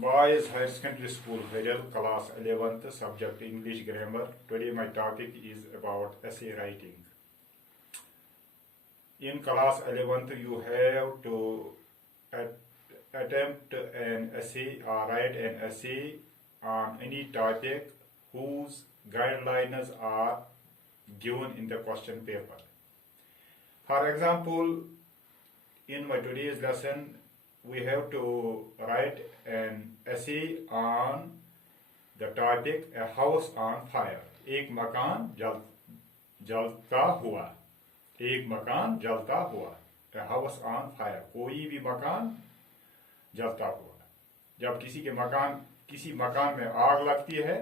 Boys Higher Secondary School, HARIL, class 11th, subject English grammar. Today my topic is about essay writing. In class 11th, you have to attempt an essay or write an essay on any topic whose guidelines are given in the question paper. For example, in my today's lesson, we have to write an essay on the topic a house on fire. एक मकान जलता हुआ, एक मकान जलता हुआ, a house on fire. कोई भी मकान जलता हुआ. जब किसी मकान में आग लगती है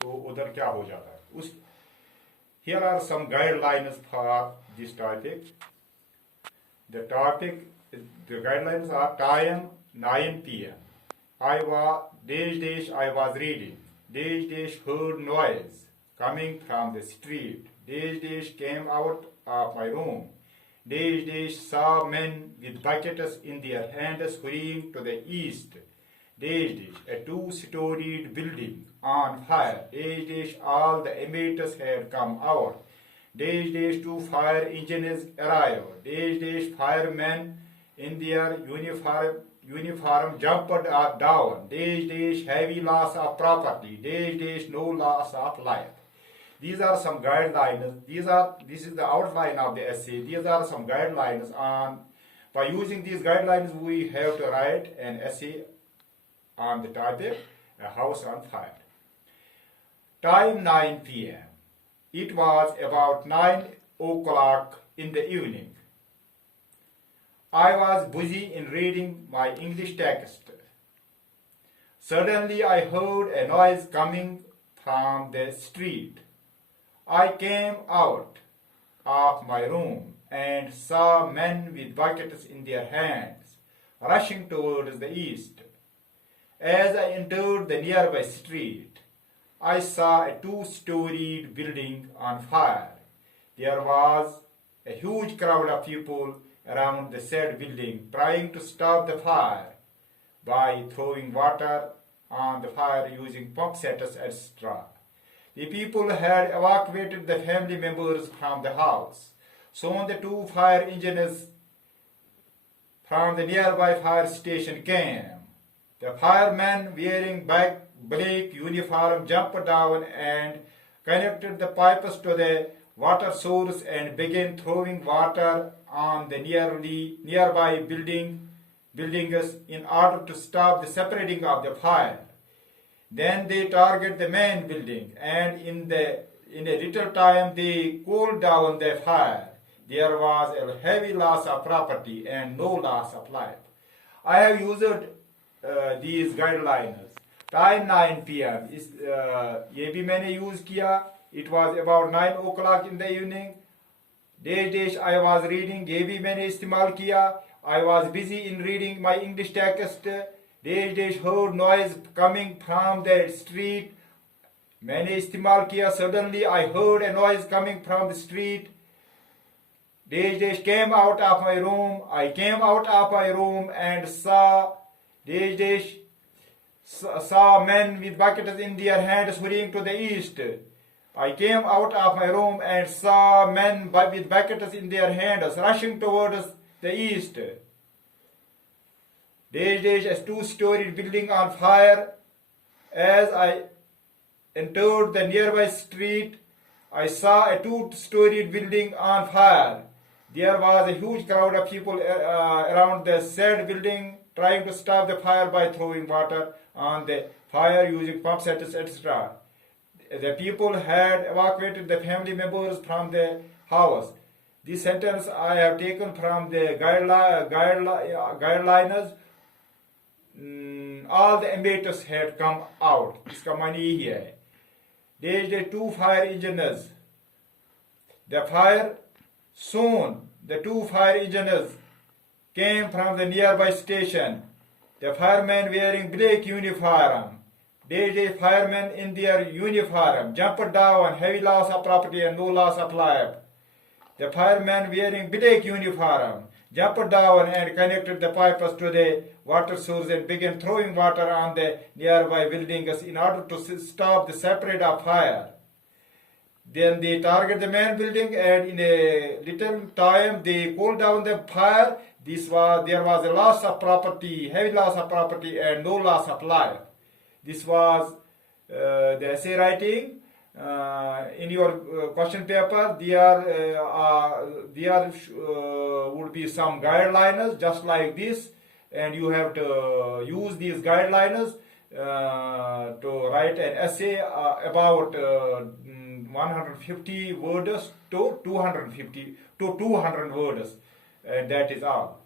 तो उधर क्या हो जाता है. Here are some guidelines for this topic. The guidelines are time 9 p.m. I was reading. Heard noise coming from the street. Came out of my room. Saw men with buckets in their hands hurrying to the east. A two-storied building on fire. All the inmates had come out. Two fire engines arrived. Firemen in their uniform jumped down. Heavy loss of property. No loss of life. These are some guidelines. This is the outline of the essay. These are some guidelines on. By using these guidelines, we have to write an essay on the topic a house on fire. Time 9 p.m. It was about 9 o'clock in the evening. I was busy in reading my English text. Suddenly I heard a noise coming from the street. I came out of my room and saw men with buckets in their hands rushing towards the east. As I entered the nearby street, I saw a two-storied building on fire. There was a huge crowd of people around the said building trying to stop the fire by throwing water on the fire using pump sets, etc. The people had evacuated the family members from the house. Soon the two fire engines from the nearby fire station came. The firemen wearing black uniform jumped down and connected the pipes to the water source and began throwing water on the nearby buildings in order to stop the spreading of the fire. Then they targeted the main building, and in a little time they cooled down the fire. There was a heavy loss of property and no loss of life. I have used these guidelines. Time 9 p.m. ये भी मैंने use किया. It was about 9 o'clock in the evening. I was reading. ये भी मैंने इस्तेमाल किया. I was busy in reading my English text. Heard noise coming from the street. मैंने इस्तेमाल किया. Suddenly I heard a noise coming from the street. Came out of my room. I came out of my room and saw men with buckets in their hands hurrying to the east. I came out of my room and saw men with buckets in their hands rushing towards the east. A two-storied building on fire. As I entered the nearby street, I saw a two-storied building on fire. There was a huge crowd of people around the said building trying to stop the fire by throwing water on the fire using pump sets, etc. The people had evacuated the family members from the house. This sentence I have taken from the guidelines. All the inmates had come out. इसका मानी यही है. There is the two fire engines. Soon the two fire engines came from the nearby station. The firemen wearing black uniform. Firemen in their uniform jumped down, heavy loss of property and no loss of life. The firemen wearing black uniform jumped down and connected the pipes to the water source and began throwing water on the nearby buildings in order to stop the spread of fire. Then they target the main building, and in a little time they cooled down the fire. There was a loss of property, heavy loss of property, and no loss of life. This was the essay writing. In your question paper, there would be some guidelines just like this, and you have to use these guidelines to write an essay about 150 words to 200 words. That is all.